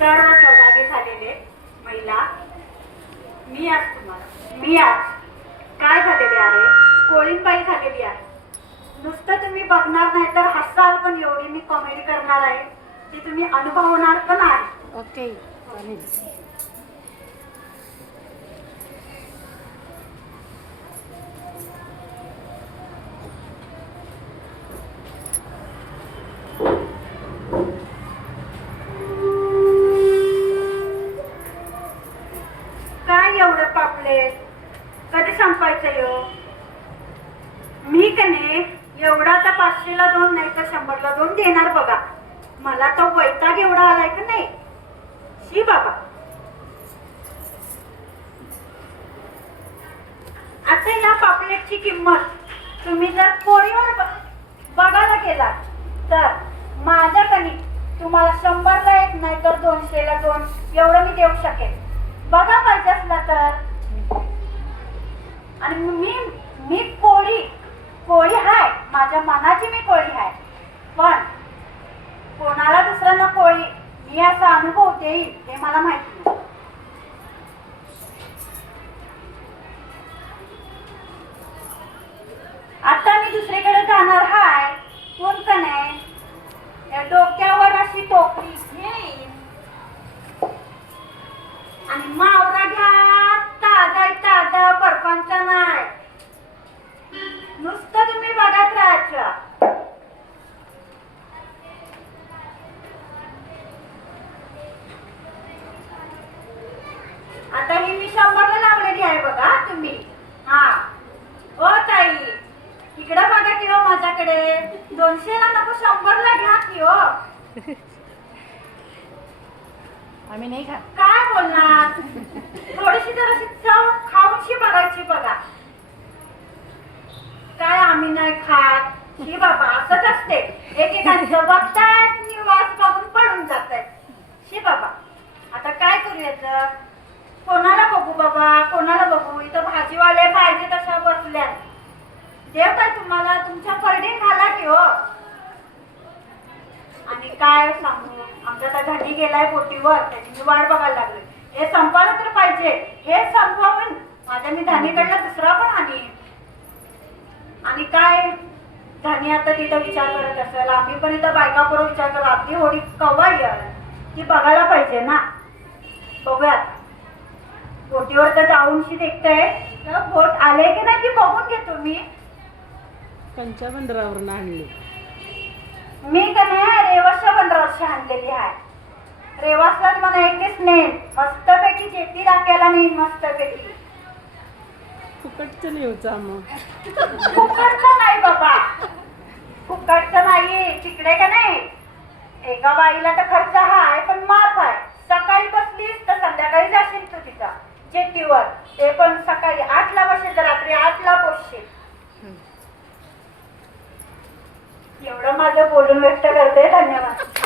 सर्व सहभागी झालेले महिला, मी आज काय झालेले आहे, कोळींबाई झालेली आहे. नुसतं तुम्ही बघणार नाही तर हसाल, पण एवढी मी कॉमेडी करणार आहे ती तुम्ही अनुभवणार पण आहे. ओके. काय एवढं पापलेट कधी संपायचं यो? मी कने एवढा तर 500ला 2 नाही तर 100ला 2 देणार बघा. मला तो वैताग एवढा आलाय का नाही. शी बाबा, आता या पापलेटची किंमत तुम्ही जर पोळीवर बघायला गेला तर माझ्याकडे तुम्हाला 100ला 1 नाही तर 200ला 2 एवढं मी देऊ शकेल. बघा पाहिजे असला तर. आणि मी कोळी हाय, माझ्या मनाची मी कोळी हाय, पण कोणाला दुसऱ्यांना कोळी मी असा अनुभव देईल हे मला माहिती नाही. आता मी दुसरीकडे जाणार हाय, कोण का नाही डोक्यावर अशी टोपली घेईन आणि मावरा घ्या ताजा परपंच नाही, नुसतं तुम्ही बघत राहायचं. आता ही मी 100ला लावलेली आहे बघा तुम्ही. हा ओ ताई, इकडे बघा की हो माझ्याकडे. 200ला नको 100ला घ्या की हो. आम्ही नाही खात. काय बोलणार, थोडीशी जराशी चव खाऊनशी बघायची बघा. काय आम्ही नाही खात, ही बाबा असंच असते. एकेकांचं बघतायत निवास बघून पडून जातायत. शी बाबा, आता काय करूयाचं, कोणाला बघू बाबा, कोणाला बघू. इथं भाजीवाले पाहिजे तशा बसल्यात. देव काय तुम्हाला तुमच्या परडीन घाला की हो. आणि काय सांगू, आमचा तर घाटी गेलाय बोटीवर, त्याची मी वाट बघायला लागले. हे संपायला तर पाहिजे, हे संपवून माझ्या मी धानीकडला दुसरा पण आणि काय धानी आता तिथं विचार करत असेल, आम्ही पण इथं बायकापुढे विचार करत, आपली होडी कवा येईल ती बघायला पाहिजे ना. बघूयात, बोटीवर तर जाऊनशी देखतंय, तर बोट आले की नाही ती बघून घेतो मी. पंचाबंदरावरून आणली मी का नाही रेवासच्या 15 वर्ष आणलेली आहे. रेवासलाच मला एकटीच नेन, मस्तपैकी जेटी दाखवायला नाही, मस्तपैकी. फुकटचं नेऊचा मग. फुकटचं नाही बाबा, फुकटचं नाही. तिकडे का नाही एका बाईला तर खर्च हाय, पण माफ आहे. सकाळी बसलीस तर संध्याकाळी जाशील तू तिथं जेटीवर, ते पण सकाळी 8ला बसेल तर रात्री 8ला पोचशील. एवढं माझं बोलून व्यक्त करते. धन्यवाद.